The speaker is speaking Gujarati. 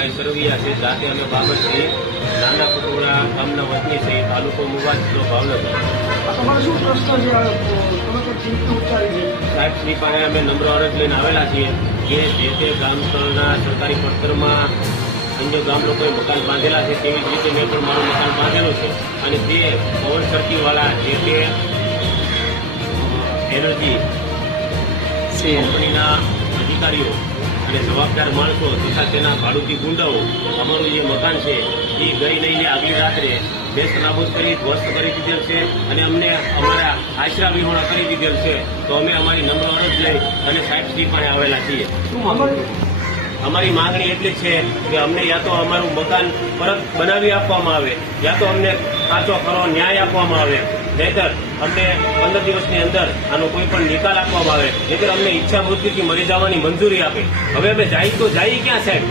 ભાઈ સરવૈયા છે, જાતે અમે બાબતથી નાના પટોળા ગામના વતની છે, તાલુકો મુવાજ, જિલ્લો ભાવનગર. તમારો શું પ્રશ્ન છે? તમે કોઈ ચિંતા ઉચ્ચારી છે? સાહેબ શ્રી પાસે અમે નમ્ર અરજ લઈને આવેલા છીએ કે જે તે ગામ સ્થળના સરકારી પડતરમાં અન્ય ગામ લોકોએ મકાન બાંધેલા છે, તેવી જ રીતે મેં પણ મારું મકાન બાંધેલું છે અને તે પવન સર્કિટવાળા જે તે એનર્જી કંપનીના અધિકારીઓ અને જવાબદાર માણસો તથા તેના ભાડુતી ગુંડાઓ અમારું જે મકાન છે એ ગઈ લઈને આગલી રાત્રે દેશ નાબૂદ કરી ધ્વસ્ત કરી દીધેલ છે અને અમને અમારા આશરા વિહોણા કરી દીધેલ છે. તો અમે અમારી નમ્ર અરજ લઈ અને સાહેબ શ્રી પાસે આવેલા છીએ. શું માંગો? અમારી માંગણી એટલી જ છે કે અમને યા તો અમારું મકાન પરત બનાવી આપવામાં આવે, યા તો અમને સાચો ખરો ન્યાય આપવામાં આવે, નહીતર અમને 15 દિવસની અંદર આનો કોઈ પણ નિકાલ આપવામાં આવે, નહીતર અમને ઈચ્છા મૃત્યુથી મરી જવાની મંજૂરી આપે. હવે અમે જાય તો જઈએ ક્યાં સાહેબ?